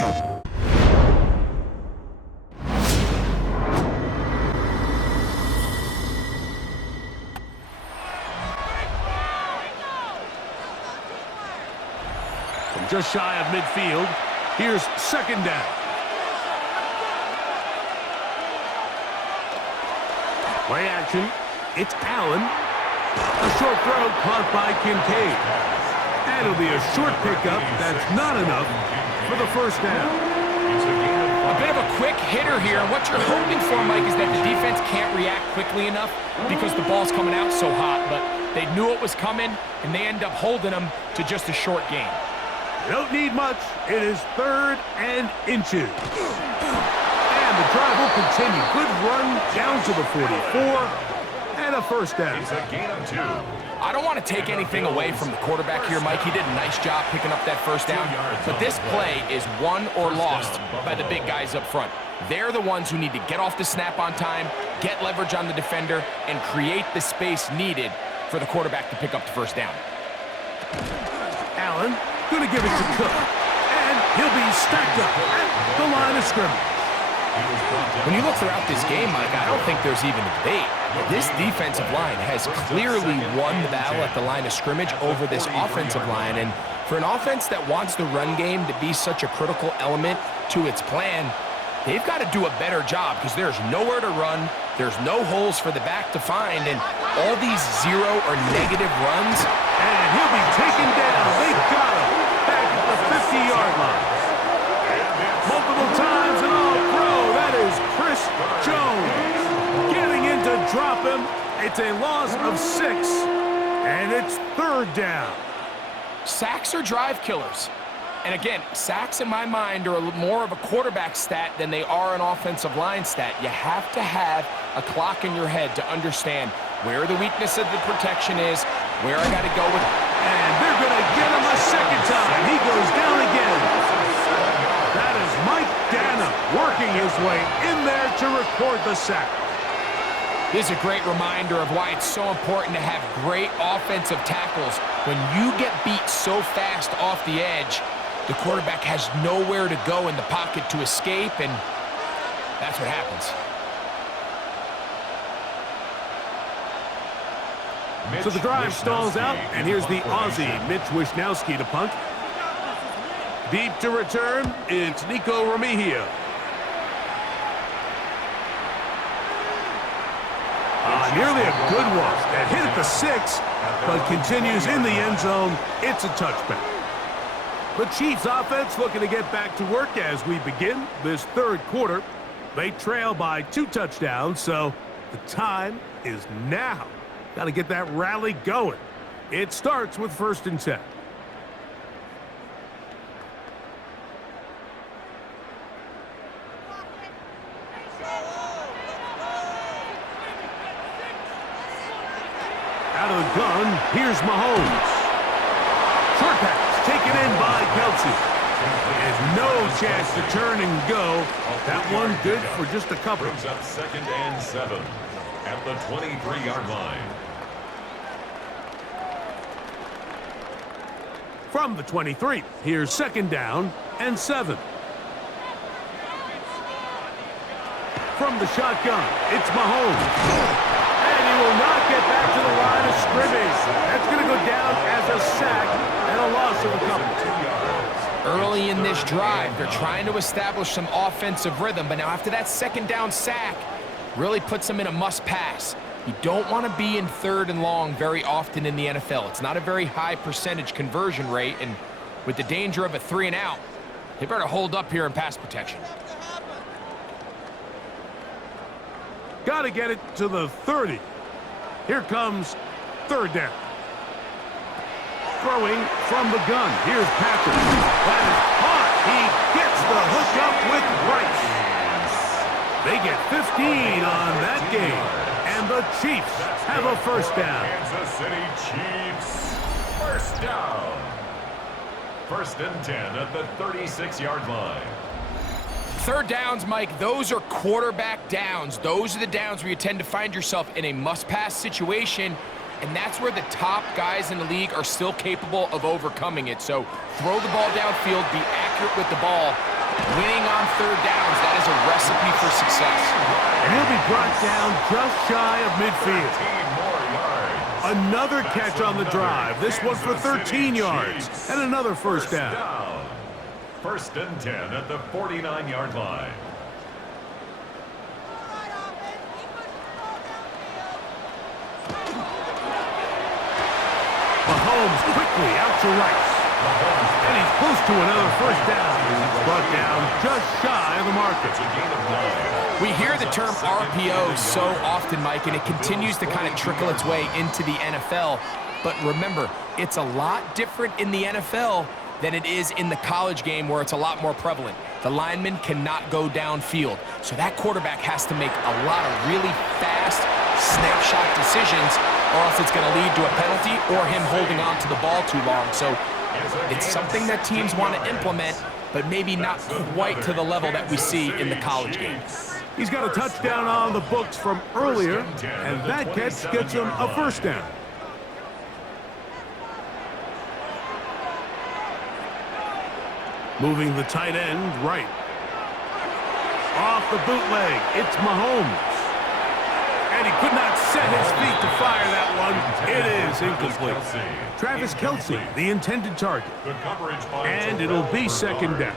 From just shy of midfield, here's second down. Play action. It's Allen. A short throw caught by Kincaid. And it'll be a short pickup. That's not enough for the first down. A bit of a quick hitter here. What you're hoping for, Mike, is that the defense can't react quickly enough because the ball's coming out so hot. But they knew it was coming, and they end up holding them to just a short gain. You don't need much. It is 3rd and inches. And the drive will continue. Good run down to the 44. And a first down. It's a gain of 2. I don't want to take anything away from the quarterback here, Mike. He did a nice job picking up that first down. But this play is won or lost by the big guys up front. They're the ones who need to get off the snap on time, get leverage on the defender, and create the space needed for the quarterback to pick up the first down. Allen going to give it to Cook. And he'll be stacked up at the line of scrimmage. When you look throughout this game, Mike, I don't think there's even a debate. This defensive line has clearly won the battle at the line of scrimmage over this offensive line. And for an offense that wants the run game to be such a critical element to its plan, they've got to do a better job because there's nowhere to run. There's no holes for the back to find. And all these 0 or negative runs. And he'll be taken down. They got him back at the 50-yard line. Multiple times and all pro. That is Chris Jones getting in to drop him. It's a loss of 6, and it's 3rd down. Sacks are drive killers. And again, sacks in my mind are more of a quarterback stat than they are an offensive line stat. You have to have a clock in your head to understand where the weakness of the protection is, where I got to go with. And they're going to get him a second time. He goes down again. That is Mike Dana working his way in there to record the sack. This is a great reminder of why it's so important to have great offensive tackles. When you get beat so fast off the edge, the quarterback has nowhere to go in the pocket to escape, and that's what happens. So the drive stalls out, and here's the Aussie, Mitch Wishnowsky, to punt. Deep to return, it's Nico Remigio. Nearly a good one. That hit at the 6, but continues in the end zone. It's a touchback. The Chiefs offense looking to get back to work as we begin this 3rd quarter. They trail by 2 touchdowns, so the time is now. Got to get that rally going. It starts with 1st and 10. Out of the gun, here's Mahomes. Short pass taken in by Kelsey. And no chance to turn and go. That one good for just a couple. Brings up 2nd and 7 at the 23-yard line. From the 23, here's 2nd down and 7. From the shotgun, it's Mahomes. And he will not get back to the line of scrimmage. That's going to go down as a sack and a loss of a couple. Early in this drive, they're trying to establish some offensive rhythm, but now after that 2nd down sack, really puts them in a must-pass. You don't want to be in 3rd and long very often in the NFL. It's not a very high percentage conversion rate, and with the danger of a 3 and out, they better hold up here in pass protection. Got to get it to the 30. Here comes 3rd down. Throwing from the gun. Here's Patrick. That is hot. He gets the hookup with Rice. They get 15 on that game. And the Chiefs have a 1st down. Kansas City Chiefs. 1st down. 1st and 10 at the 36-yard line. 3rd downs, Mike, those are quarterback downs. Those are the downs where you tend to find yourself in a must-pass situation, and that's where the top guys in the league are still capable of overcoming it. So throw the ball downfield, be accurate with the ball. Winning on third downs, that is a recipe for success. And he'll be brought down just shy of midfield. 13 more yards. Another catch on the drive. This one for 13 yards. And another first down. First and 10 at the 49-yard line. Mahomes quickly out to Rice. And he's close to another first down. He's brought down just shy of the market. It's a gain of 9. We hear the term RPO so often, Mike, and it continues to kind of trickle its way into the NFL. But remember, it's a lot different in the NFL than it is in the college game where it's a lot more prevalent. The lineman cannot go downfield. So that quarterback has to make a lot of really fast snapshot decisions, or else it's going to lead to a penalty or him holding on to the ball too long. So it's something that teams want to implement, but maybe not quite to the level that we see in the college game. He's got a touchdown on the books from earlier, and that catch gets him a first down. Moving the tight end right. Off the bootleg, it's Mahomes. And he could not set his feet to fire that one. It is incomplete. Travis Kelce, the intended target. And it'll be second down.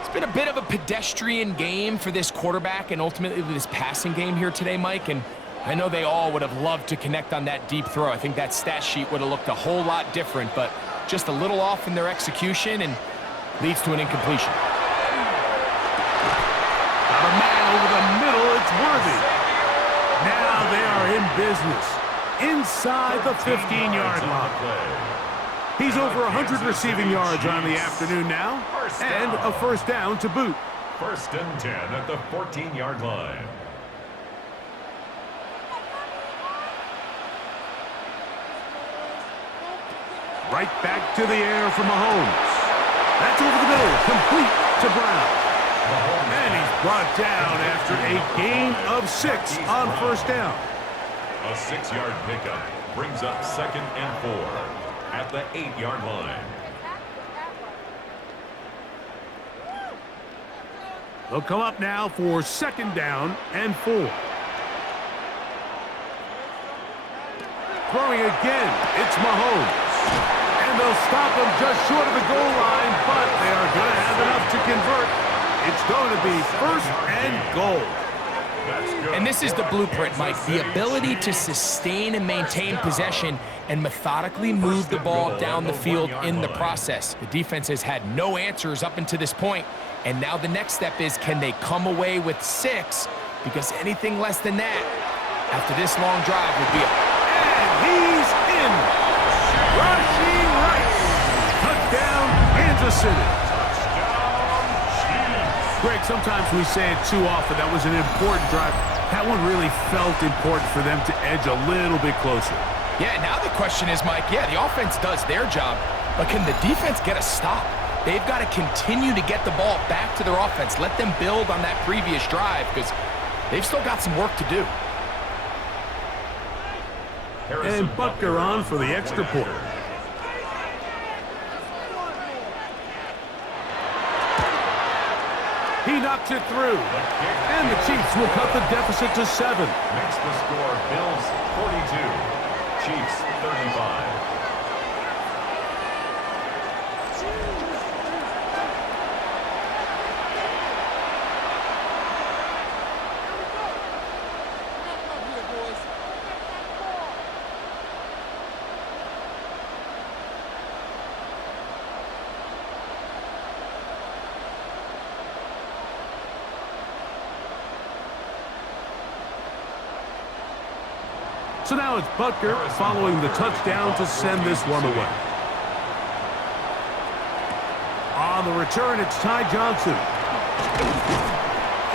It's been a bit of a pedestrian game for this quarterback and ultimately this passing game here today, Mike. And I know they all would have loved to connect on that deep throw. I think that stat sheet would have looked a whole lot different, but just a little off in their execution and leads to an incompletion. Got a man over the middle. It's Worthy. Now they are in business inside the 15-yard line. He's over 100 receiving yards on the afternoon now, and a first down to boot. First and 10 at the 14-yard line. Right back to the air for Mahomes. That's over the middle, complete to Brown. And he's brought down after a gain of 6 on first down. A 6-yard pickup brings up second and 4 at the 8-yard line. They'll come up now for second down and 4. Throwing again, it's Mahomes. And they'll stop him just short of the goal line, but they are going to have enough to convert. It's going to be first and goal. And this is the blueprint, Mike. The ability to sustain and maintain possession and methodically move the ball down the field in the process. The defense has had no answers up until this point, and now the next step is, can they come away with 6? Because anything less than that, after this long drive, would be a... And he's in. Rashi Rice. Touchdown, Kansas City. Greg, sometimes we say it too often. That was an important drive. That one really felt important for them to edge a little bit closer. Yeah, now the question is, Mike, yeah, the offense does their job, but can the defense get a stop? They've got to continue to get the ball back to their offense. Let them build on that previous drive because they've still got some work to do. And Butker on for the extra point. He knocks it through. And the Chiefs will cut the deficit to 7. Makes the score Bills 42, Chiefs 35. So now it's Butker following the touchdown to send this one away. On the return, it's Ty Johnson.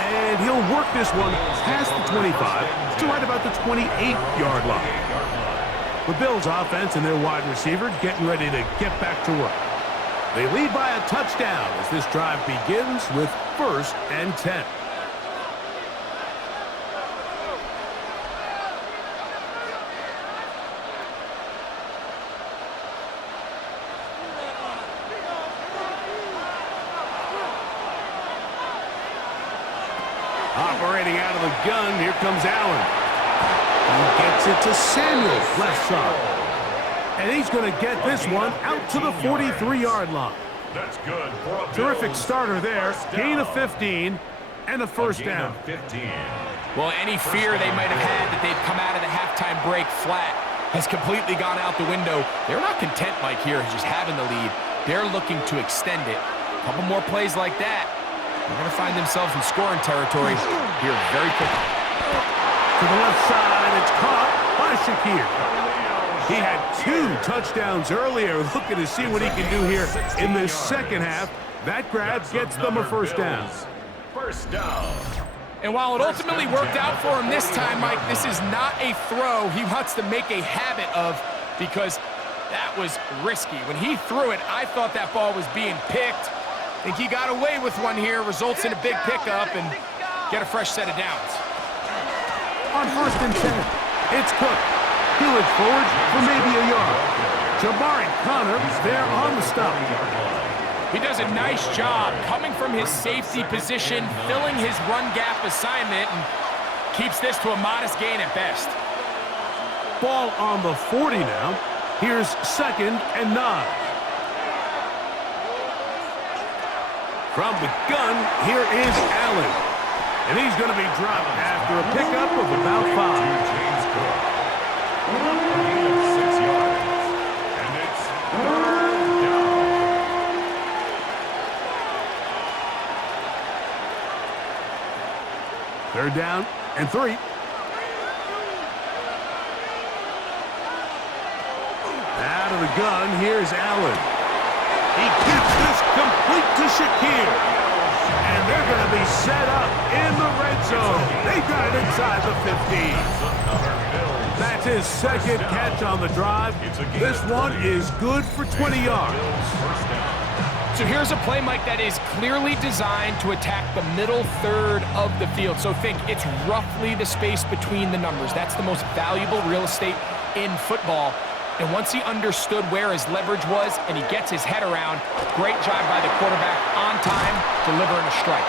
And he'll work this one past the 25 to right about the 28-yard line. The Bills offense and their wide receiver getting ready to get back to work. They lead by a touchdown as this drive begins with first and 10. Operating out of the gun, here comes Allen. He gets it to Samuels, left side. And he's going to get this one out to the 43-yard line. That's good for a Terrific starter there. Gain of 15 and a first down. 15. Well, any fear they might have had that they'd come out of the halftime break flat has completely gone out the window. They're not content, Mike, here just having the lead. They're looking to extend it. A couple more plays like that. They're going to find themselves in scoring territory here very quickly. To the left side, it's caught by Shakir. He had 2 touchdowns earlier. Looking to see what he can do here in this second half. That grab gets them a first down. First down. And while it ultimately worked out for him this time, Mike, this is not a throw he wants to make a habit of because that was risky. When he threw it, I thought that ball was being picked. I think he got away with one here, results in a big pickup, and get a fresh set of downs. On first and 10, it's Cook. He looks forward for maybe a yard. Jabari Connor is there on the stop. He does a nice job coming from his safety position, filling his run gap assignment, and keeps this to a modest gain at best. Ball on the 40 now. Here's 2nd and 9. From the gun, here is Allen. And he's going to be dropped after a pickup of about 5. James Cook. Gain of 6 yards. And it's 3rd down. Third down and 3. Out of the gun, here's Allen. He gets this complete to Shakir. And they're going to be set up in the red zone. They got it inside the 15. That's his 2nd catch on the drive. This one is good for 20 yards. So here's a play, Mike, that is clearly designed to attack the middle third of the field. So think it's roughly the space between the numbers. That's the most valuable real estate in football. And once he understood where his leverage was and he gets his head around, great job by the quarterback on time, delivering a strike.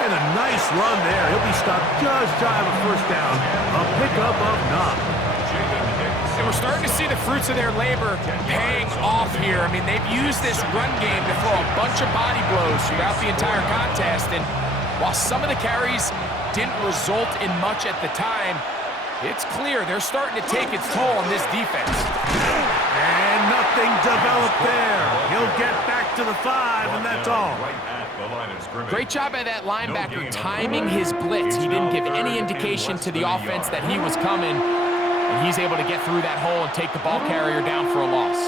And a nice run there. He'll be stopped just shy of a first down. A pickup of 9. And we're starting to see the fruits of their labor paying off here. I mean, they've used this run game to throw a bunch of body blows throughout the entire contest. And while some of the carries didn't result in much at the time, it's clear they're starting to take its toll on this defense. And nothing developed there. He'll get back to the 5, and that's all. Great job by that linebacker timing his blitz. He didn't give any indication to the offense that he was coming, and he's able to get through that hole and take the ball carrier down for a loss.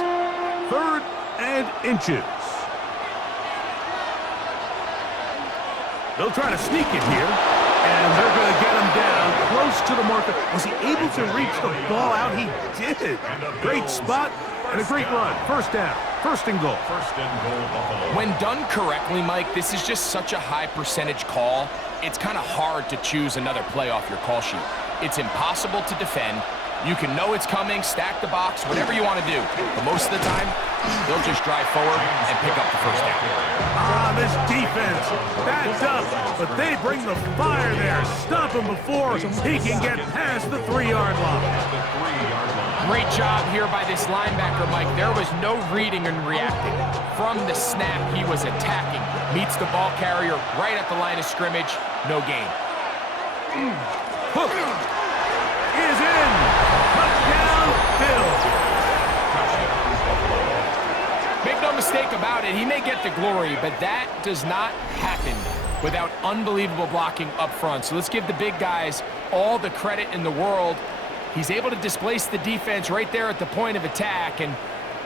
3rd and inches. They'll try to sneak it here, and they're going to get him down close to the marker. Was he able to reach the ball out? He did. Great spot and a great run. First down. 1st and goal. Buffalo. When done correctly, Mike, this is just such a high percentage call. It's kind of hard to choose another play off your call sheet. It's impossible to defend. You can know it's coming, stack the box, whatever you want to do. But most of the time, they'll just drive forward and pick up the first down. This defense backed up, but they bring the fire there. Stop him before he can get past the 3-yard line. Great job here by this linebacker, Mike. There was no reading and reacting. From the snap, he was attacking. Meets the ball carrier right at the line of scrimmage. No gain. Hook is in. Touchdown, Bill. Make no mistake about it, he may get the glory, but that does not happen without unbelievable blocking up front. So let's give the big guys all the credit in the world. He's able to displace the defense right there at the point of attack, and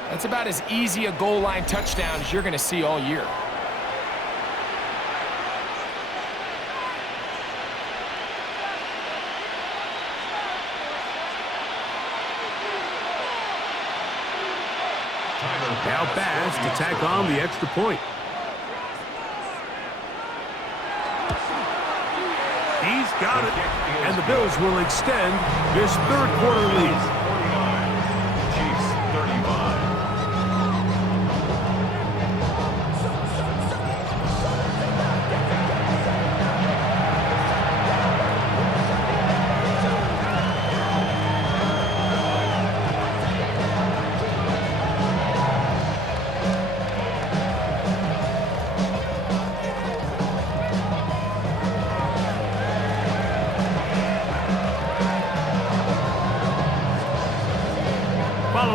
that's about as easy a goal line touchdown as you're going to see all year. Now Bass to tack on the extra point. He's got it, and the Bills will extend this 3rd quarter lead. 49, Chiefs 35.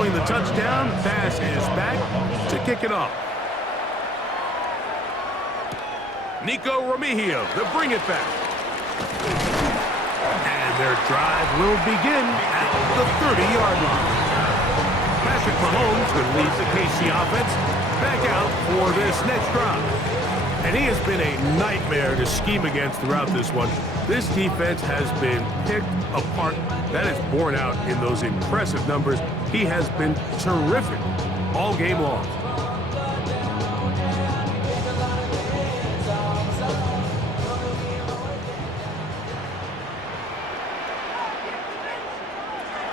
following the touchdown, pass is back to kick it off. Nico Remigio to bring it back. And their drive will begin at the 30-yard line. Patrick Mahomes will lead the KC offense back out for this next drive. And he has been a nightmare to scheme against throughout this one. This defense has been picked apart. That is borne out in those impressive numbers. He has been terrific all game long.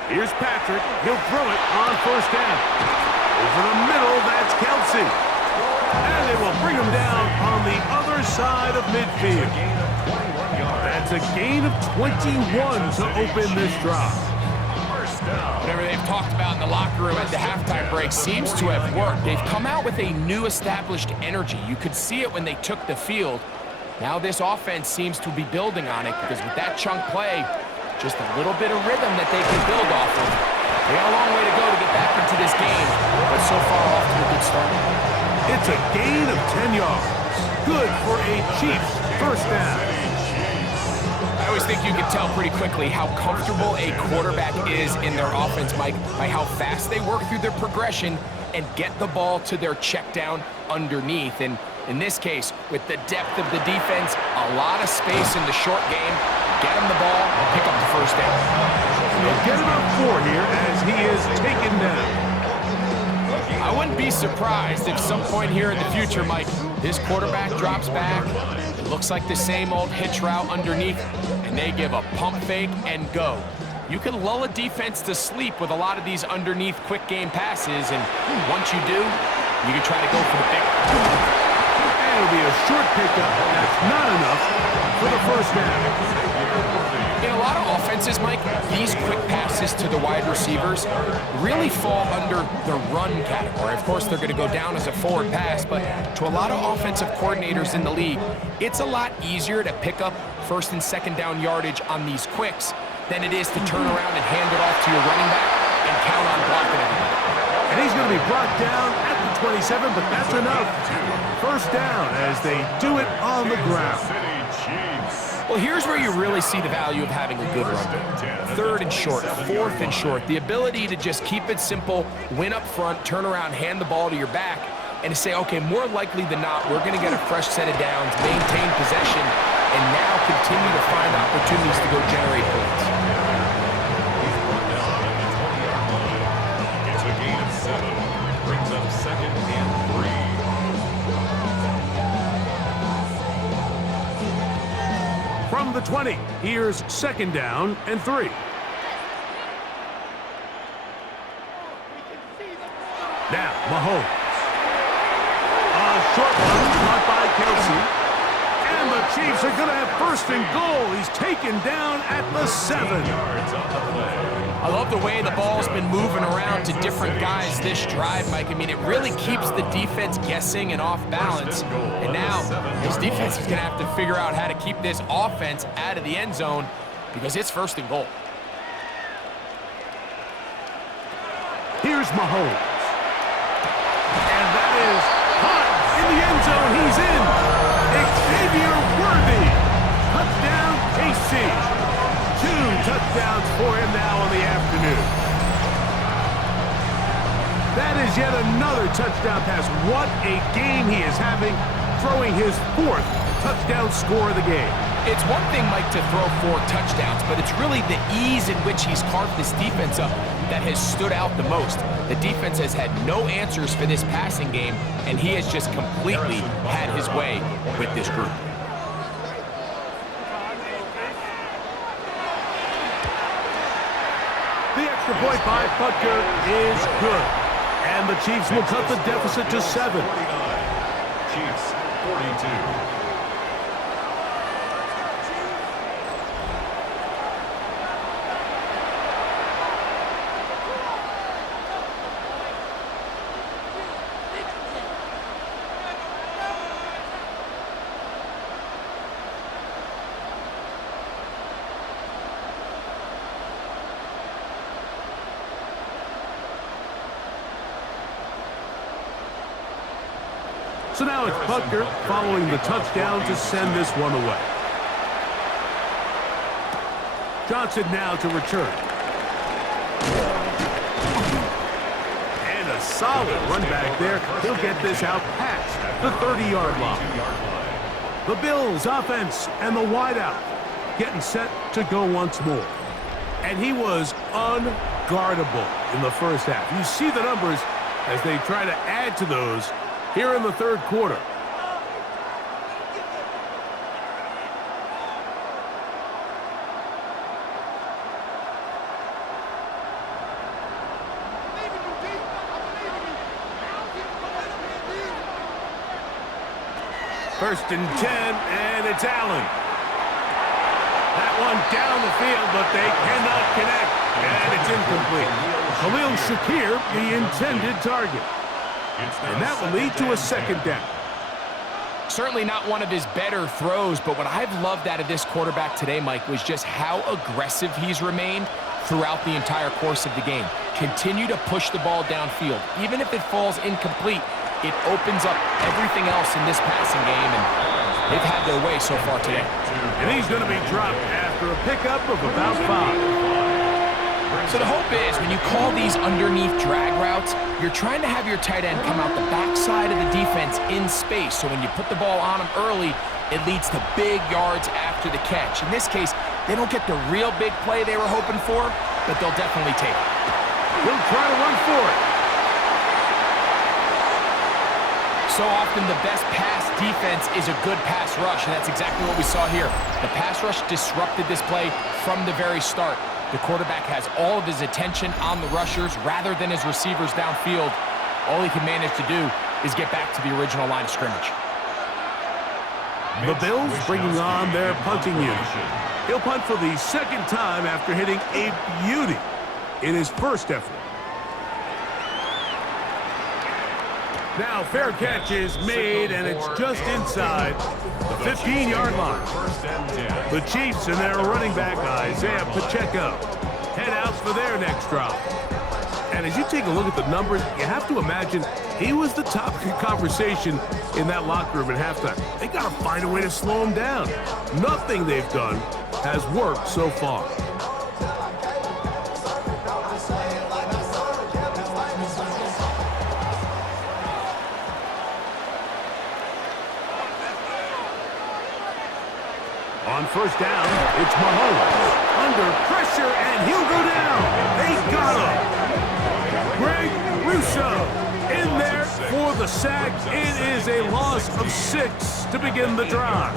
Here's Patrick. He'll throw it on first down. Over the middle, that's Kelsey. And they will bring him down on the other side of midfield. That's a gain of 21 to open this drive. Whatever they've talked about in the locker room at the halftime break seems to have worked. They've come out with a new established energy. You could see it when they took the field. Now this offense seems to be building on it because with that chunk play, just a little bit of rhythm that they can build off of. They got a long way to go to get back into this game, but so far off to a good start. It's a gain of 10 yards. Good for a Chiefs first down. I always think you can tell pretty quickly how comfortable a quarterback is in their offense, Mike, by how fast they work through their progression and get the ball to their check down underneath. And in this case, with the depth of the defense, a lot of space in the short game, get him the ball, pick up the first down. They'll get him up 4 here as he is taken down. I wouldn't be surprised if some point here in the future, Mike, this quarterback drops back. It looks like the same old hitch route underneath, and they give a pump fake and go. You can lull a defense to sleep with a lot of these underneath quick game passes, and once you do, you can try to go for the big one. It'll be a short pickup. That's not enough for the first down. In a lot of offenses, Mike, these quick passes to the wide receivers really fall under the run category. Of course, they're going to go down as a forward pass, but to a lot of offensive coordinators in the league, it's a lot easier to pick up first and second down yardage on these quicks than it is to turn around and hand it off to your running back and count on blocking everybody. And he's going to be brought down at the 27, but that's enough. First down as they do it on the ground. Well, here's where you really see the value of having a good run game. Third and short, fourth and short. The ability to just keep it simple, win up front, turn around, hand the ball to your back, and to say, okay, more likely than not, we're going to get a fresh set of downs, maintain possession, and now continue to find opportunities to go generate points. It's a gain of 7. Brings up second and 3. From the 20, here's second down and 3. Now, Mahomes. A short one caught by Kelsey. And the Chiefs are going to have first and goal. He's taken down at the 7. Yards on the play. I love the way the ball's been moving around to different guys this drive, Mike. I mean, it really keeps the defense guessing and off balance. And now, this defense is going to have to figure out how to keep this offense out of the end zone because it's first and goal. Here's Mahomes. And that is caught in the end zone. He's in. Xavier Worthy. Touchdown, KC. 2 touchdowns for him now in the afternoon. That is yet another touchdown pass. What a game he is having, throwing his 4th touchdown score of the game. It's one thing, Mike, to throw 4 touchdowns, but it's really the ease in which he's carved this defense up that has stood out the most. The defense has had no answers for this passing game, and he has just completely had his way with this group. The extra point by Butker is good. And the Chiefs will cut the deficit to 7. Chiefs 42. So now it's Buckner following the touchdown to send this one away. Johnson now to return. And a solid run back there. He'll get this out past the 30-yard line. The Bills offense and the wideout getting set to go once more. And he was unguardable in the first half. You see the numbers as they try to add to those here in the third quarter. First and 10, and it's Allen. That one down the field, but they cannot connect, and it's incomplete. Khalil Shakir, the intended target. And that will lead to a second down. Certainly not one of his better throws, but what I've loved out of this quarterback today, Mike, was just how aggressive he's remained throughout the entire course of the game. Continue to push the ball downfield. Even if it falls incomplete, it opens up everything else in this passing game, and they've had their way so far today. And he's going to be dropped after a pickup of about 5. So the hope is when you call these underneath drag routes, you're trying to have your tight end come out the backside of the defense in space. So when you put the ball on him early, it leads to big yards after the catch. In this case, they don't get the real big play they were hoping for, but they'll definitely take it. He'll try to run for it. So often the best pass defense is a good pass rush, and that's exactly what we saw here. The pass rush disrupted this play from the very start. The quarterback has all of his attention on the rushers rather than his receivers downfield. All he can manage to do is get back to the original line of scrimmage. The Bills bringing on their punting unit. He'll punt for the second time after hitting a beauty in his first effort. Now fair catch is made, and it's just inside the 15-yard line. The Chiefs and their running back, Isaiah Pacheco, head out for their next drive. And as you take a look at the numbers, you have to imagine he was the topic of conversation in that locker room at halftime. They got to find a way to slow him down. Nothing they've done has worked so far. On first down, it's Mahomes. Under pressure, and he'll go down. They got him. Greg Russo in there for the sack. It is a loss of 6 to begin the drive.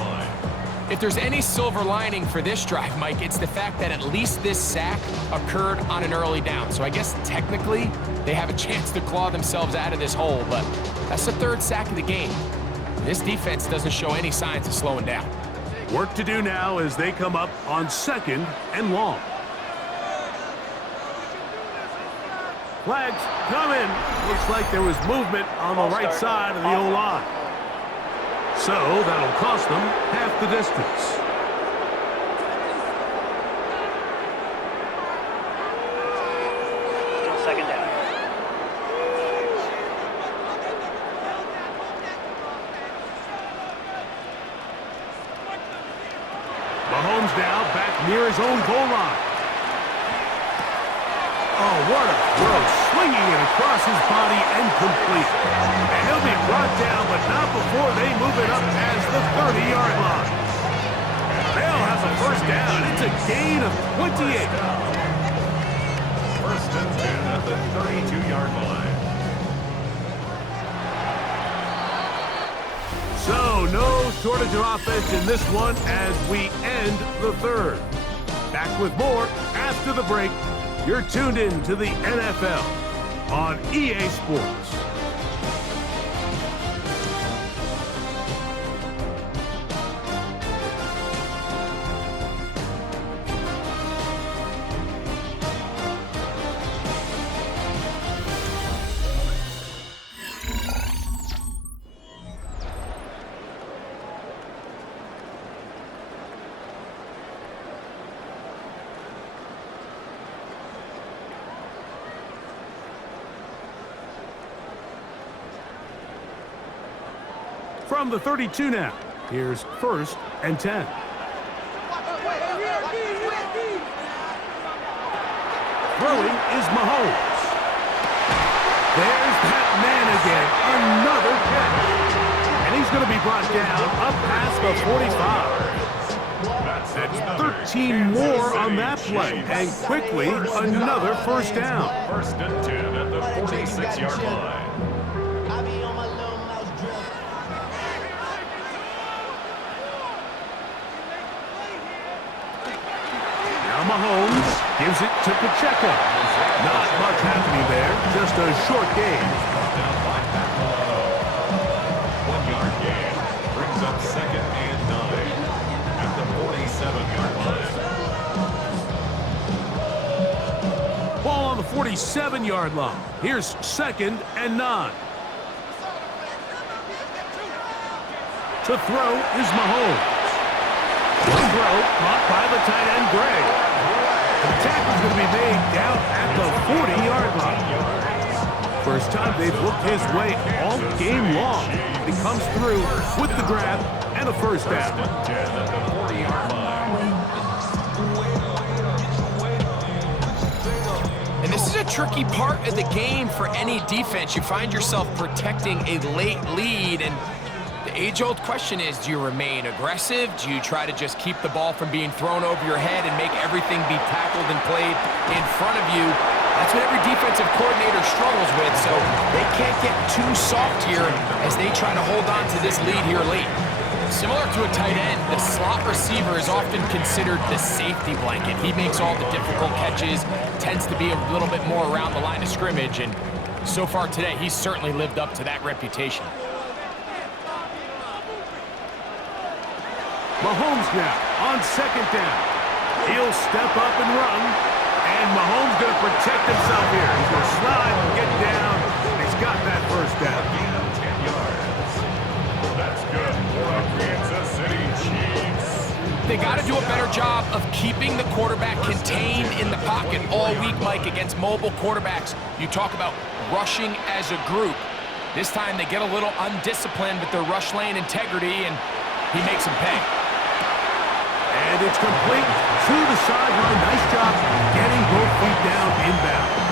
If there's any silver lining for this drive, Mike, it's the fact that at least this sack occurred on an early down. So I guess technically they have a chance to claw themselves out of this hole, but that's the third sack of the game. This defense doesn't show any signs of slowing down. Work to do now as they come up on second and long. Flags coming. Looks like there was movement on the right side of the O-line. So that'll cost them half the distance. Still second down. Mahomes now back near his own goal line. Oh, what a throw. Swinging it across his body and complete. And he'll be brought down, but not before they move it up past the 30-yard line. They'll have a first down. It's a gain of 28. First and 10 at the 32-yard line. So, no shortage of offense in this one as we end the third. Back with more after the break. You're tuned in to the NFL on EA Sports. From the 32 now, here's 1st and 10. Throwing is Mahomes. There's that man again, another catch. And he's going to be brought down up past the 45. That's 13 more on that play, and quickly another 1st down. 1st and 10 at the 46-yard line. Mahomes gives it to Pacheco. Not much happening there, just a short gain. 1 yard gain brings up 2nd and 9 at the 47-yard line. Ball on the 47-yard line. Here's 2nd and 9. To throw is Mahomes. The throw caught by the tight end, Gray. The tackle's going to be made down at the 40-yard line. First time they've looked his way all game long. He comes through with the grab and a 1st down. 1st and 10 at the 40-yard line. And this is a tricky part of the game for any defense. You find yourself protecting a late lead, and the age-old question is, do you remain aggressive? Do you try to just keep the ball from being thrown over your head and make everything be tackled and played in front of you? That's what every defensive coordinator struggles with, so they can't get too soft here as they try to hold on to this lead here late. Similar to a tight end, the slot receiver is often considered the safety blanket. He makes all the difficult catches, tends to be a little bit more around the line of scrimmage, and so far today, he's certainly lived up to that reputation. Mahomes now on 2nd down. He'll step up and run, and Mahomes going to protect himself here. He's going to slide and get down, and he's got that 1st down. 10 yards. That's good for the Kansas City Chiefs. They got to do a better job of keeping the quarterback contained in the pocket all week, Mike, against mobile quarterbacks. You talk about rushing as a group. This time they get a little undisciplined with their rush lane integrity, and he makes them pay. And it's complete to the sideline. Nice job getting both feet down inbounds.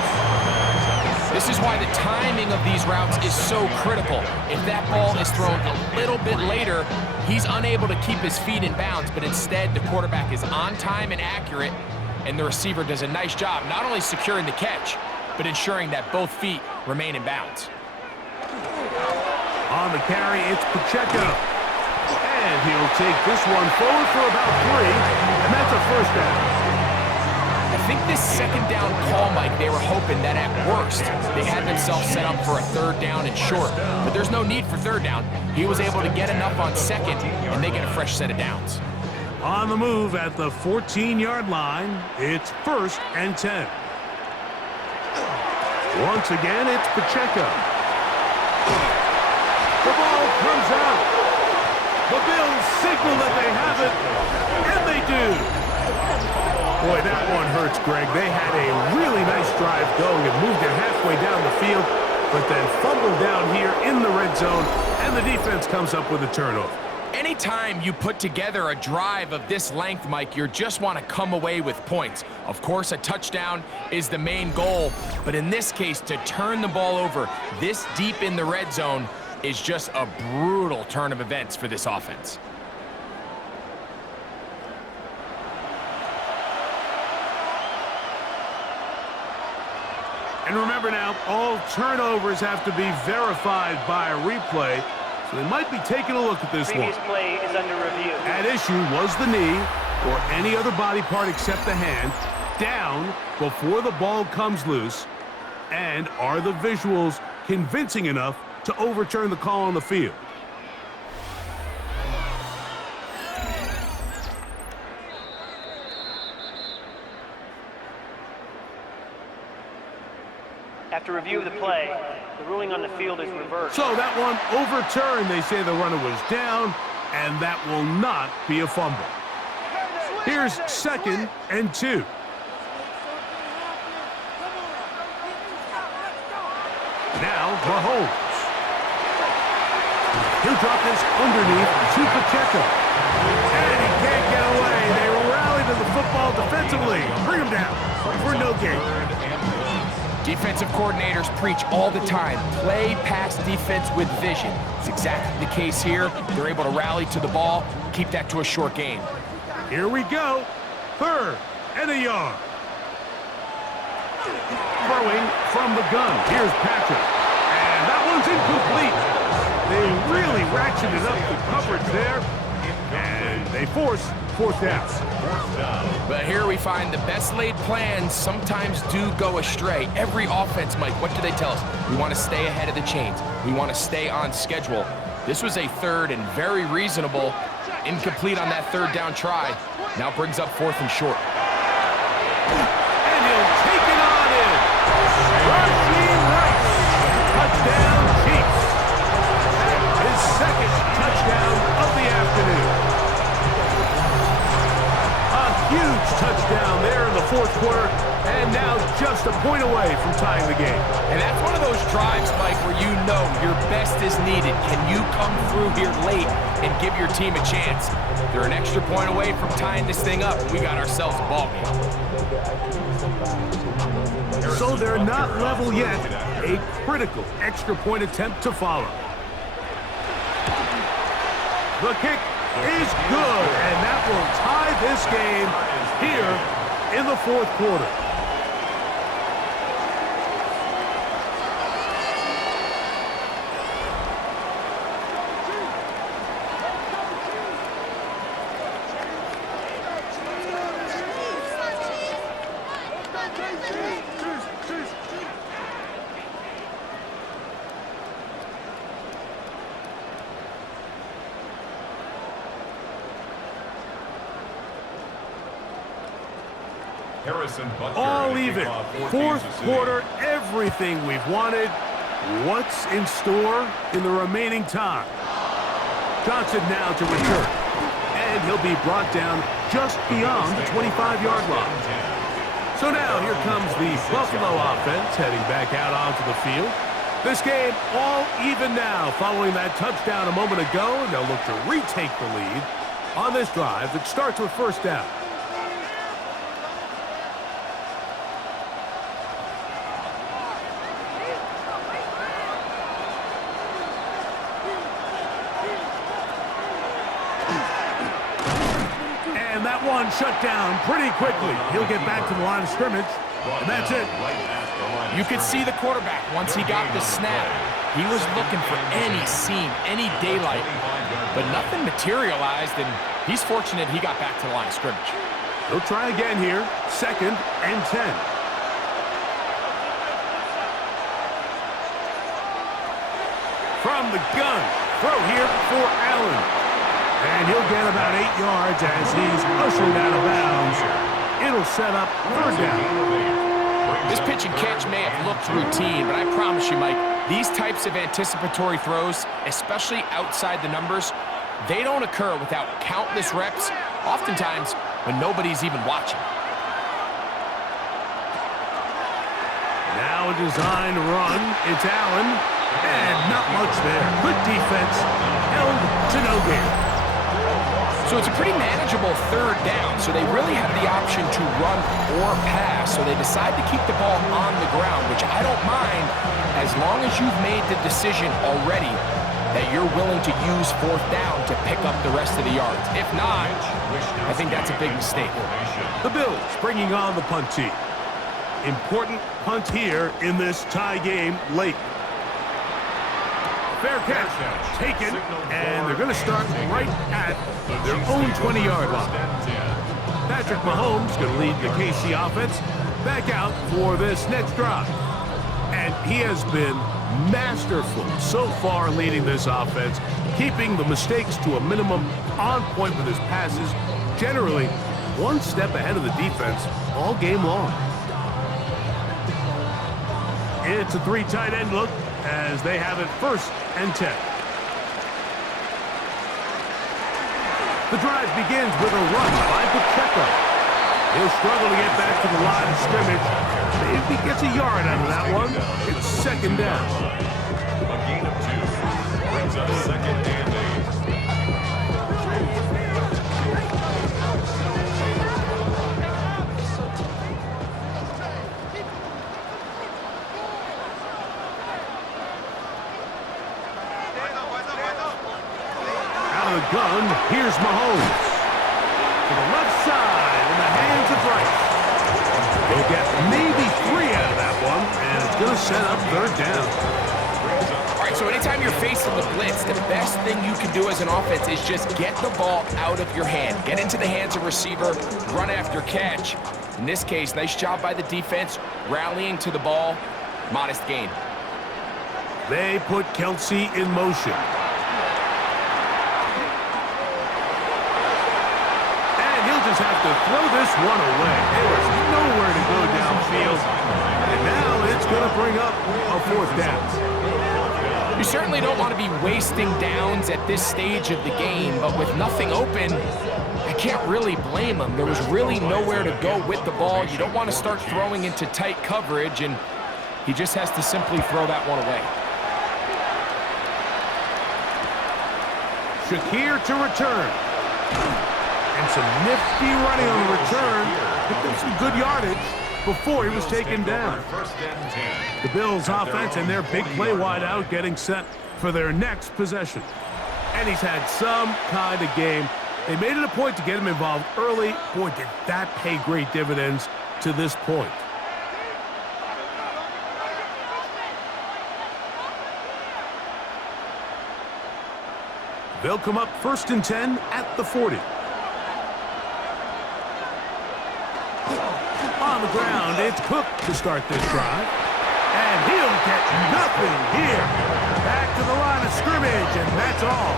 This is why the timing of these routes is so critical. If that ball is thrown a little bit later, he's unable to keep his feet in bounds, but instead the quarterback is on time and accurate, and the receiver does a nice job not only securing the catch, but ensuring that both feet remain in bounds. On the carry, it's Pacheco. And he'll take this one forward for about 3, and that's a 1st down. I think this 2nd down call, Mike, they were hoping that at worst they had themselves set up for a 3rd down and short. But there's no need for 3rd down. He was able to get enough on 2nd, and they get a fresh set of downs. On the move at the 14-yard line, it's 1st and 10. Once again, it's Pacheco. The ball comes out. The Bills signal that they have it, and they do. Boy, that one hurts, Greg. They had a really nice drive going and moved it halfway down the field, but then fumbled down here in the red zone, and the defense comes up with a turnover. Anytime you put together a drive of this length, Mike, you just want to come away with points. Of course, a touchdown is the main goal, but in this case, to turn the ball over this deep in the red zone is just a brutal turn of events for this offense. And remember now, all turnovers have to be verified by a replay, so they might be taking a look at this one. Previous play is under review. At issue was the knee, or any other body part except the hand, down before the ball comes loose, and are the visuals convincing enough to overturn the call on the field? After review of the play, the ruling on the field is reversed. So that one overturned. They say the runner was down, and that will not be a fumble. Here's 2nd and 2. Now Mahomes. He'll drop this underneath to Pacheco. And he can't get away. They rally to the football defensively. Bring him down for no gain. Defensive coordinators preach all the time, play pass defense with vision. It's exactly the case here. They're able to rally to the ball, keep that to a short gain. Here we go. 3rd and a yard. Throwing from the gun. Here's Patrick. And that one's incomplete. They really ratcheted up the coverage there. And they force 4th down. But here we find the best laid plans sometimes do go astray. Every offense, Mike, what do they tell us? We want to stay ahead of the chains. We want to stay on schedule. This was a 3rd and very reasonable. Incomplete on that 3rd down try. Now brings up 4th and short. And he'll take it on in. Rashid Rice. Touchdown, Chiefs. His 2nd touchdown of the afternoon. A huge touchdown there in the 4th quarter, and now just a point away from tying the game. And that's one of those drives, Mike, where you know your best is needed. Can you come through here late and give your team a chance? They're an extra point away from tying this thing up. We got ourselves a ball game. So they're not level yet. A critical extra point attempt to follow. The kick is good, and that will tie this game here in the 4th quarter. All even. 4th quarter, everything we've wanted. What's in store in the remaining time? Johnson now to return. And he'll be brought down just beyond the 25-yard line. So now here comes the Buffalo offense heading back out onto the field. This game all even now following that touchdown a moment ago, and they'll look to retake the lead on this drive that starts with 1st down. And that one shut down pretty quickly. He'll get back to the line of scrimmage, and that's it. You could see the quarterback once he got the snap. He was looking for any seam, any daylight, but nothing materialized, and he's fortunate he got back to the line of scrimmage. He'll try again here, 2nd and 10. From the gun, throw here for Allen. And he'll get about 8 yards as he's ushered out of bounds. It'll set up 3rd down. This pitch and catch may have looked routine, but I promise you, Mike, these types of anticipatory throws, especially outside the numbers, they don't occur without countless reps, oftentimes when nobody's even watching. Now a design run. It's Allen. And not much there. Good defense. Held to no gain. So it's a pretty manageable 3rd down, so they really have the option to run or pass, so they decide to keep the ball on the ground, which I don't mind as long as you've made the decision already that you're willing to use 4th down to pick up the rest of the yards. If not, I think that's a big mistake. The Bills bringing on the punt team. Important punt here in this tie game late. Fair catch, taken, and they're going to start right at their own 20-yard line. Patrick Mahomes going to lead the KC offense back out for this next drive. And he has been masterful so far leading this offense, keeping the mistakes to a minimum, on point with his passes, generally one step ahead of the defense all game long. It's a 3 tight end look as they have it 1st and 10. The drive begins with a run by Pacheco. He'll struggle to get back to the line of scrimmage. Maybe he gets a yard out of that one. It's 2nd down. A gain of 2 brings up 2nd and Mahomes. To the left side in the hands of Rice. He'll get maybe 3 out of that one, and it's going to set up third down. All right, so anytime you're facing the blitz, the best thing you can do as an offense is just get the ball out of your hand. Get into the hands of receiver, run after catch. In this case, nice job by the defense, rallying to the ball. Modest gain. They put Kelsey in motion. And he'll just have to throw this one away. There was nowhere to go downfield. And now it's going to bring up a 4th down. You certainly don't want to be wasting downs at this stage of the game, but with nothing open, I can't really blame him. There was really nowhere to go with the ball. You don't want to start throwing into tight coverage, and he just has to simply throw that one away. Shakir to return. And some nifty running on the return. Picked up some good yardage before he was taken down. The Bills offense and their big play wideout getting set for their next possession. And he's had some kind of game. They made it a point to get him involved early. Boy, did that pay great dividends to this point. They'll come up 1st and 10 at the 40. On the ground, it's Cook to start this drive. And he'll get nothing here. Back to the line of scrimmage, and that's all.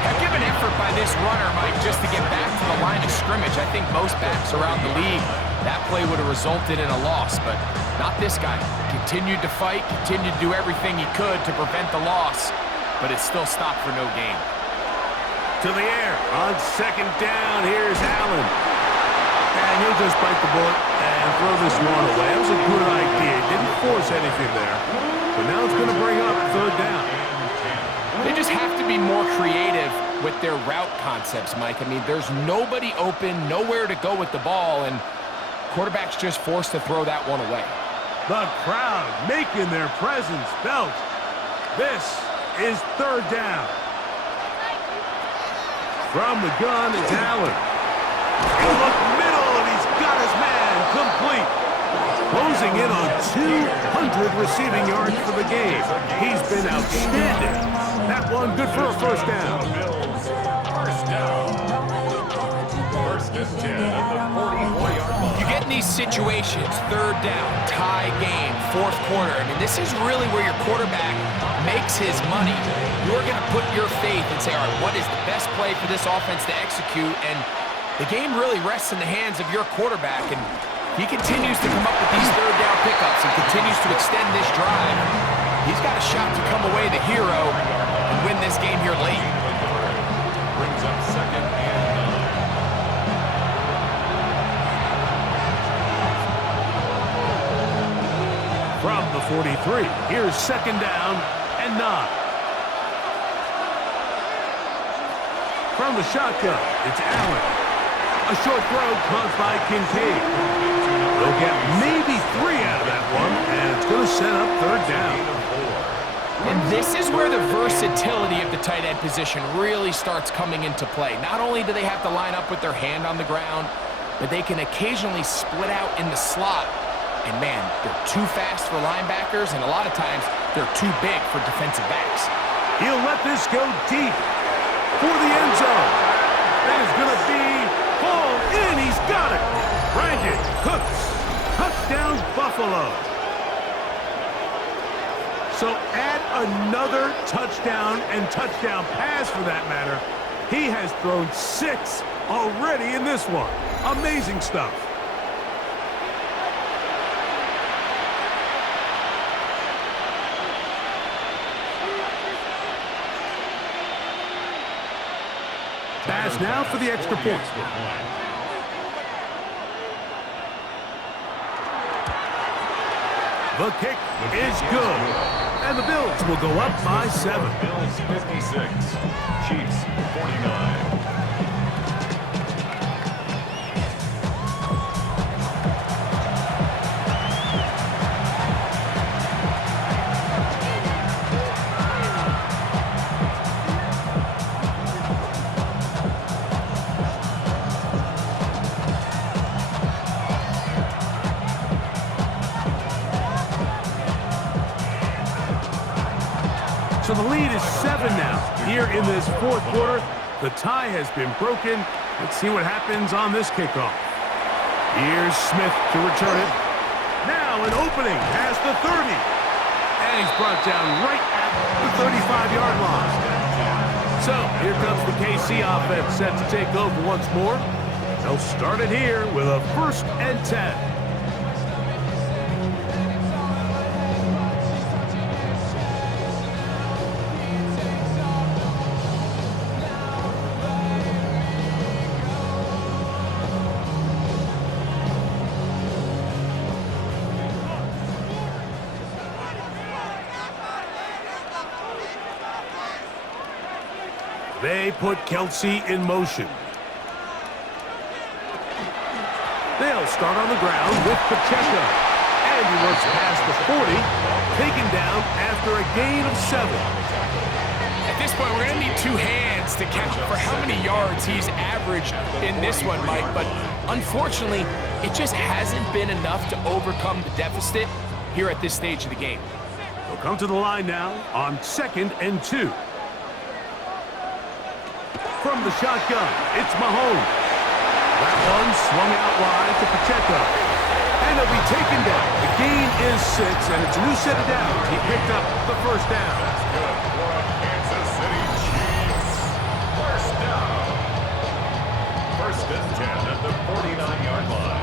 Heck of an effort by this runner, Mike, just to get back to the line of scrimmage. I think most backs around the league, that play would have resulted in a loss, but not this guy. Continued to fight, continued to do everything he could to prevent the loss, but it still stopped for no gain. To the air on 2nd down. Here's Allen. And he'll just bite the bullet and throw this one away. That was a good idea. Didn't force anything there. But now it's going to bring up 3rd down. They just have to be more creative with their route concepts, Mike. I mean, there's nobody open, nowhere to go with the ball, and quarterback's just forced to throw that one away. The crowd making their presence felt. This is 3rd down. From the gun, it's Allen. He'll look middle, and he's got his man complete. Closing in on 200 receiving yards for the game. He's been outstanding. That one good for a 1st down. 1st and 10 at the 44-yard line. You get in these situations, 3rd down, tie game, 4th quarter. I mean, this is really where your quarterback makes his money. You're going to put your faith and say, all right, what is the best play for this offense to execute? And the game really rests in the hands of your quarterback, and he continues to come up with these 3rd down pickups and continues to extend this drive. He's got a shot to come away the hero and win this game here late. Brings up 2nd and 9. From the 43, here's 2nd down and 9. From the shotgun, it's Allen. A short throw caught by Kincaid. They'll get maybe 3 out of that one, and it's going to set up 3rd down. And this is where the versatility of the tight end position really starts coming into play. Not only do they have to line up with their hand on the ground, but they can occasionally split out in the slot. And man, they're too fast for linebackers, and a lot of times they're too big for defensive backs. He'll let this go deep for the end zone. That is going to be pulled in. He's got it. Brandon Cooks. Touchdown, Buffalo. So add another touchdown and touchdown pass for that matter. He has thrown 6 already in this one. Amazing stuff. Pass now for the extra point. The kick is good. And the Bills will go up by 7. Bills 56, Chiefs 49. is 7 now. Here in this fourth quarter, the tie has been broken. Let's see what happens on this kickoff. Here's Smith to return it. Now an opening past the 30. And he's brought down right at the 35-yard line. So here comes the KC offense set to take over once more. They'll start it here with a 1st and 10. They put Kelsey in motion. They'll start on the ground with Pacheco. And he works past the 40, taken down after a gain of 7. At this point, we're going to need 2 hands to count for how many yards he's averaged in this one, Mike. But unfortunately, it just hasn't been enough to overcome the deficit here at this stage of the game. They'll come to the line now on 2nd and 2. From the shotgun, it's Mahomes. That one swung out wide to Pacheco. And he'll be taken down. The gain is 6, and it's a new set of downs. He picked up the 1st down. Good for the Kansas City Chiefs. 1st down. 1st and 10 at the 49-yard line.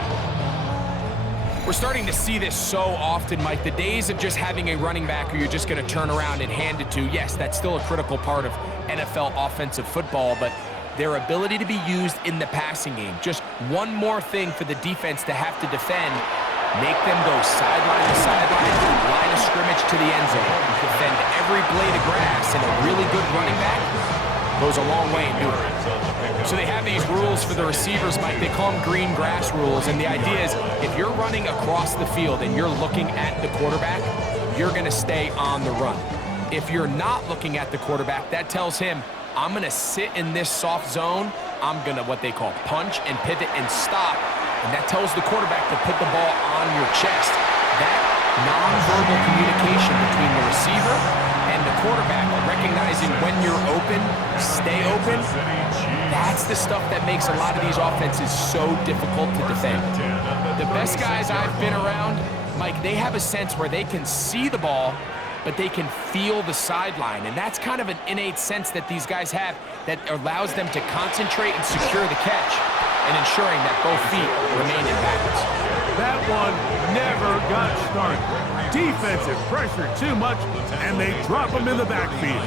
We're starting to see this so often, Mike. The days of just having a running back who you're just going to turn around and hand it to, yes, that's still a critical part of NFL offensive football, but their ability to be used in the passing game, just one more thing for the defense to have to defend, make them go sideline to sideline, line of scrimmage to the end zone, defend every blade of grass, and a really good running back goes a long way in doing it. So they have these rules for the receivers, Mike. They call them green grass rules, and the idea is if you're running across the field and you're looking at the quarterback, you're going to stay on the run. If you're not looking at the quarterback, that tells him, I'm going to sit in this soft zone. I'm going to what they call punch and pivot and stop, and that tells the quarterback to put the ball on your chest. That nonverbal communication between the receiver and the quarterback, recognizing when you're open, stay open, that's the stuff that makes a lot of these offenses so difficult to defend. The best guys I've been around, Mike, they have a sense where they can see the ball, but they can feel the sideline, and that's kind of an innate sense that these guys have that allows them to concentrate and secure the catch and ensuring that both feet remain in bounds. That one never got started. Defensive pressure too much, and they drop him in the backfield.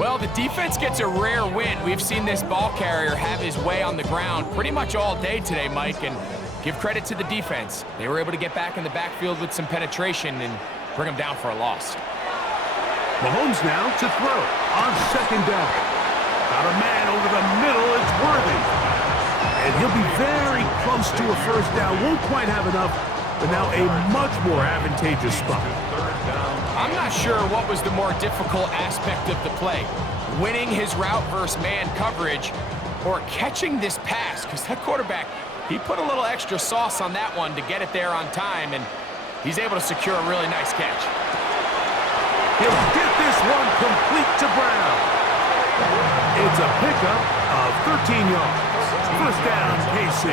Well, the defense gets a rare win. We've seen this ball carrier have his way on the ground pretty much all day today, Mike, and give credit to the defense. They were able to get back in the backfield with some penetration and bring him down for a loss. Mahomes now to throw on 2nd down. Got a man over the middle, it's Worthy. And he'll be very close to a 1st down. Won't quite have enough, but now a much more advantageous spot. I'm not sure what was the more difficult aspect of the play, winning his route versus man coverage or catching this pass, because that quarterback, he put a little extra sauce on that one to get it there on time, and he's able to secure a really nice catch. He'll get this one complete to Brown. It's a pickup of 13 yards. 1st down, KC.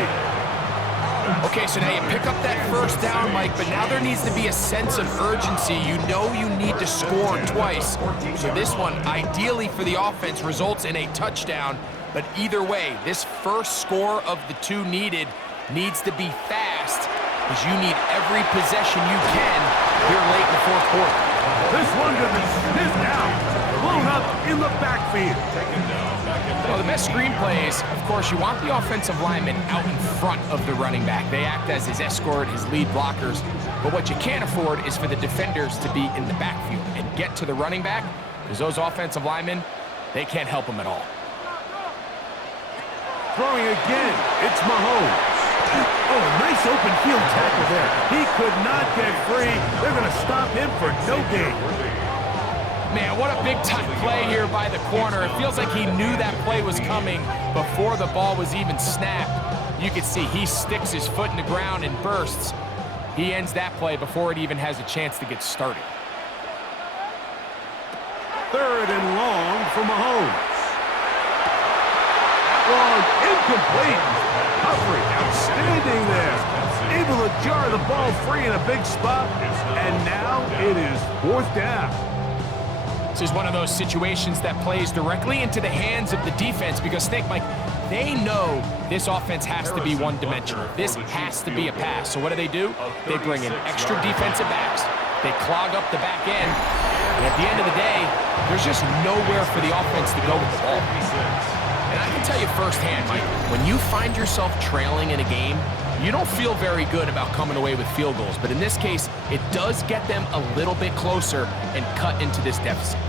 Okay, so now you pick up that 1st down, Mike, but now there needs to be a sense of urgency. You know you need to score twice. So this one, ideally for the offense, results in a touchdown. But either way, this first score of the 2 needed needs to be fast, because you need every possession you can here late in the 4th quarter. This one to be sniffed out, blown up in the backfield. Well, the best screenplay is, of course, you want the offensive lineman out in front of the running back. They act as his escort, his lead blockers. But what you can't afford is for the defenders to be in the backfield and get to the running back, because those offensive linemen, they can't help him at all. Throwing again, it's Mahomes. Oh, a nice open field tackle there. He could not get free. They're going to stop him for no gain. Man, what a big-time play here by the corner. It feels like he knew that play was coming before the ball was even snapped. You can see he sticks his foot in the ground and bursts. He ends that play before it even has a chance to get started. 3rd and long for Mahomes. Long, incomplete. Coverage, outstanding there. Able to jar the ball free in a big spot, and now it is 4th down. This is one of those situations that plays directly into the hands of the defense because think, Mike, they know this offense has to be one-dimensional. This has to be a pass. So what do? They bring in extra defensive backs. They clog up the back end. And at the end of the day, there's just nowhere for the offense to go with the ball. And I can tell you firsthand, Mike, when you find yourself trailing in a game, you don't feel very good about coming away with field goals. But in this case, it does get them a little bit closer and cut into this deficit.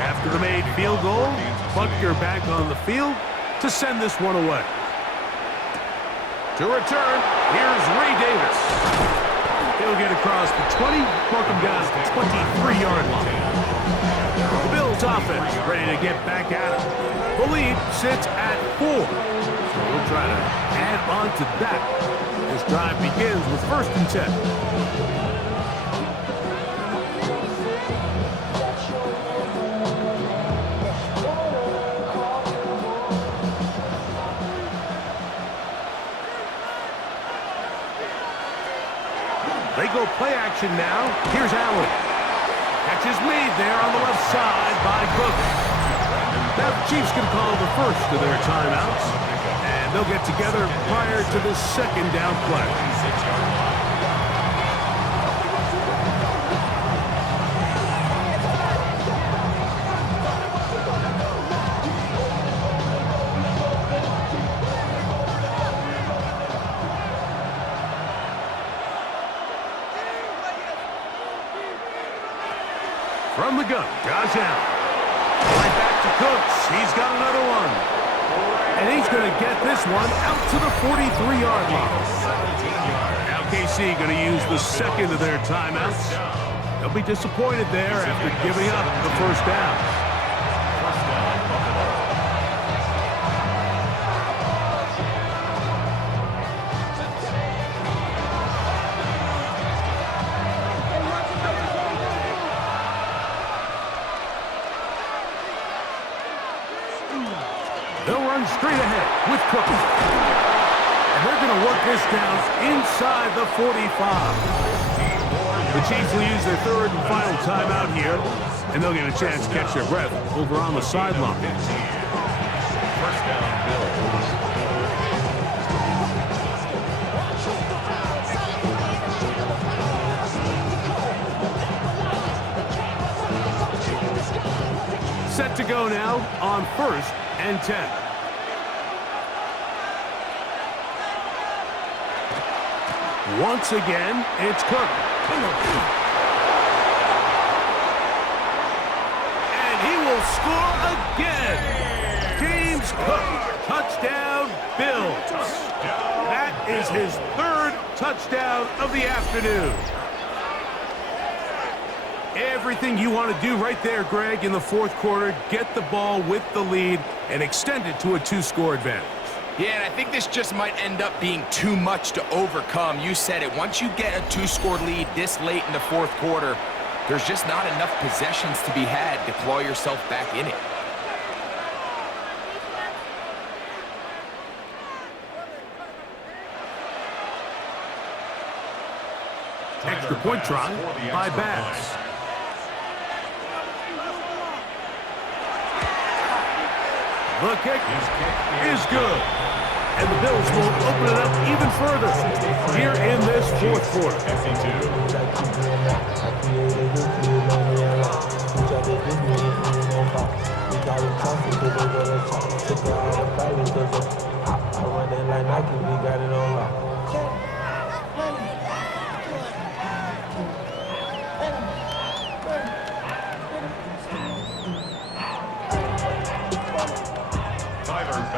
After the made field goal, Butker back on the field to send this one away. To return, here's Ray Davis. He'll get across the 20, mark him down to the 23-yard line. The Bills offense ready to get back at it. The lead sits at 4. So we'll try to add on to that. This drive begins with 1st and 10. They go play action now. Here's Allen. Catch is made there on the left side by Cook. Now the Chiefs can call the first of their timeouts, and they'll get together prior to the 2nd down play. From the gun, Josh Allen. Right back to Cooks. He's got another one. And he's going to get this one out to the 43-yard line. Now KC going to use the 2nd of their timeouts. They'll be disappointed there after giving up the 1st down. They'll run straight ahead with Cook. And they're going to work this down inside the 45. The Chiefs will use their 3rd and final timeout here, and they'll get a chance to catch their breath over on the sideline. 1st down, Bills. Set to go now on 1st and 10. Once again, it's Cook. And he will score again. James Cook, touchdown Bills. That is his 3rd touchdown of the afternoon. Everything you want to do right there, Greg, in the 4th quarter, get the ball with the lead and extend it to a 2-score advantage. Yeah, and I think this just might end up being too much to overcome. You said it. Once you get a 2-score lead this late in the 4th quarter, there's just not enough possessions to be had to claw yourself back in it. Extra point try by Bass. The kick is good. And the Bills will open it up even further here in this 4th quarter.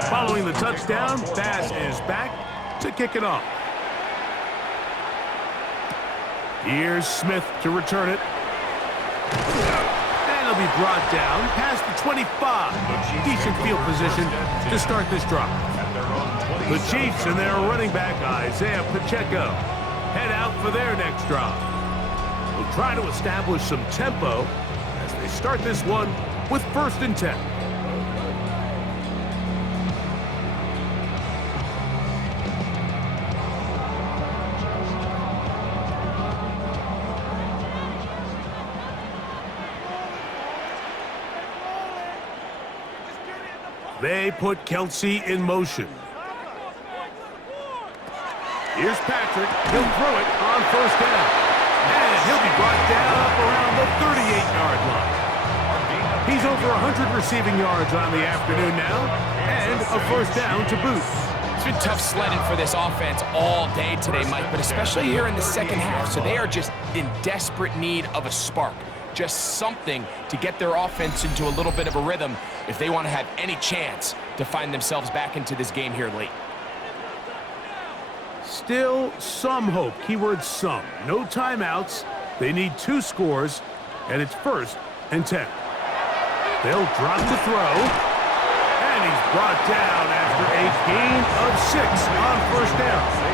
Following the touchdown, Bass is back to kick it off. Here's Smith to return it. And That'll be brought down past the 25. Decent field position to start this drive. The Chiefs and their running back, Isaiah Pacheco, head out for their next drive. They'll try to establish some tempo as they start this one with 1st and 10. They put Kelsey in motion. Here's Patrick. He'll throw it on 1st down. And he'll be brought down up around the 38-yard line. He's over 100 receiving yards on the afternoon now, and a 1st down to boot. It's been tough sledding for this offense all day today, Mike, but especially here in the second half. So they are just in desperate need of a spark. Just something to get their offense into a little bit of a rhythm if they want to have any chance to find themselves back into this game here late. Still some hope. Keyword some. No timeouts. They need 2 scores, and it's 1st and 10. They'll drop to throw, and he's brought down after a gain of 6 on 1st down.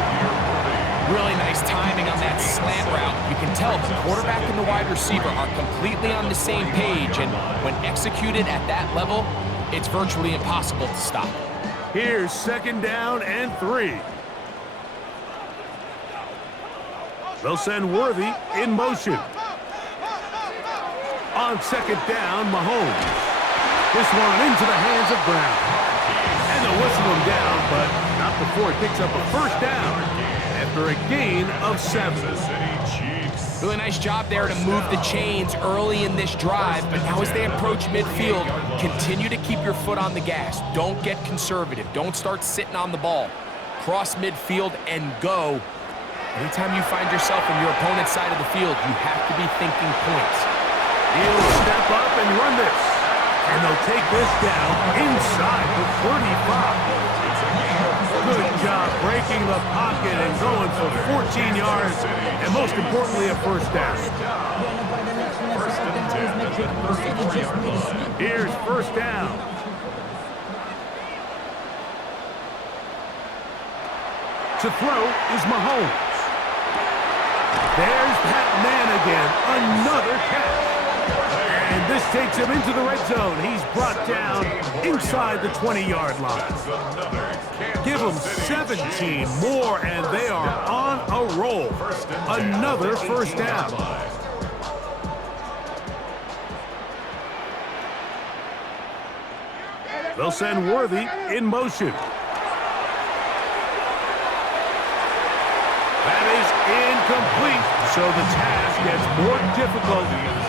Really nice timing on that slant route. You can tell the quarterback and the wide receiver are completely on the same page, and when executed at that level, it's virtually impossible to stop. Here's 2nd down and 3. They'll send Worthy in motion. On 2nd down, Mahomes. This one into the hands of Brown. And they'll whistle him down, but not before he picks up a 1st down. After a gain of 7. Really nice job there to move the chains early in this drive, but now as they approach midfield, continue to keep your foot on the gas. Don't get conservative. Don't start sitting on the ball. Cross midfield and go. Anytime you find yourself on your opponent's side of the field, you have to be thinking points. He'll step up and run this. And they'll take this down inside the 35. Good job breaking the pocket and going for 14 yards, and most importantly, a 1st down. Here's 1st down. To throw is Mahomes. There's Pat Man again, another catch. And this takes him into the red zone. He's brought down inside the 20-yard line. Give them 17 more, and they are on a roll. Another 1st down. They'll send Worthy in motion. That is incomplete, so the task gets more difficult.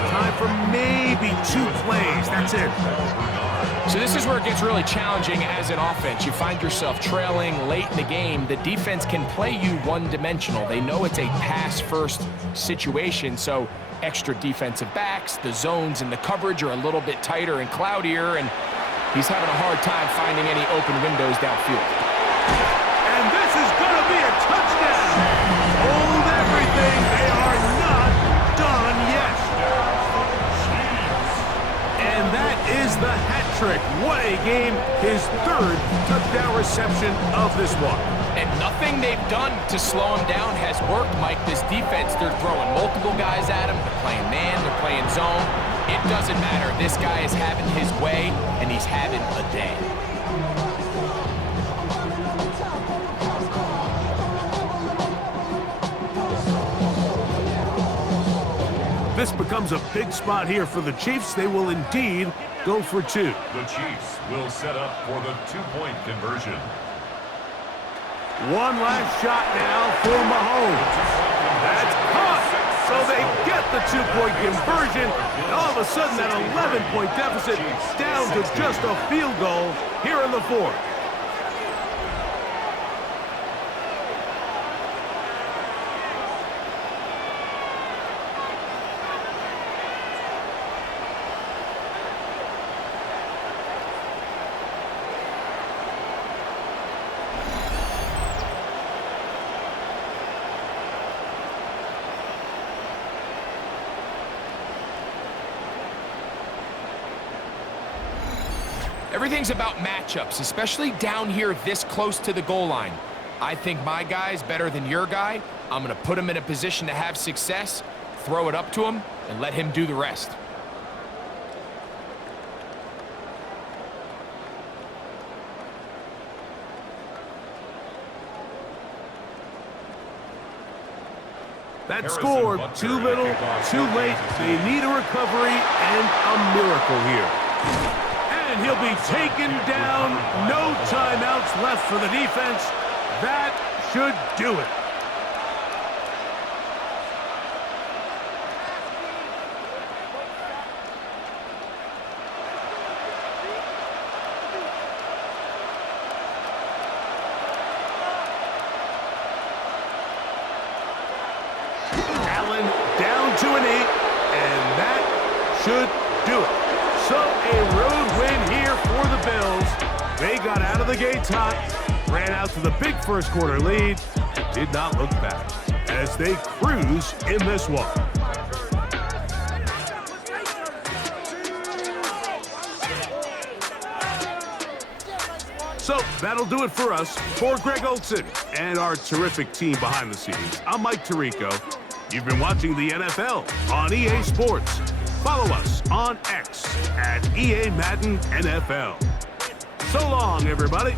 Time for maybe 2 plays. That's it. So this is where it gets really challenging as an offense. You find yourself trailing late in the game. The defense can play you one-dimensional. They know it's a pass-first situation, so extra defensive backs, the zones and the coverage are a little bit tighter and cloudier, and he's having a hard time finding any open windows downfield. And this is going to be a touchdown. Hold everything. They are not done yet. And that is the hat trick. What a game. His 3rd touchdown reception of this one. And nothing they've done to slow him down has worked, Mike. This defense, they're throwing multiple guys at him. They're playing man, they're playing zone. It doesn't matter. This guy is having his way, and he's having a day. This becomes a big spot here for the Chiefs. They will indeed go for 2. The Chiefs will set up for the 2-point conversion. One last shot now for Mahomes. That's caught. So they get the 2-point conversion. And all of a sudden, that 11-point deficit down to just a field goal here in the 4th. Everything's about matchups, especially down here this close to the goal line. I think my guy's better than your guy. I'm going to put him in a position to have success, throw it up to him, and let him do the rest. That score, too little, too late. They need a recovery and a miracle here. And he'll be taken down. No timeouts left for the defense. That should do it. Allen down to an 8, and that should do it. So a road win here for the Bills. They got out of the gates hot, ran out to the big first quarter lead, and did not look back as they cruise in this one. So that'll do it for us. For Greg Olson and our terrific team behind the scenes, I'm Mike Tirico. You've been watching the NFL on EA Sports. Follow us on X at EA Madden NFL. So long, everybody.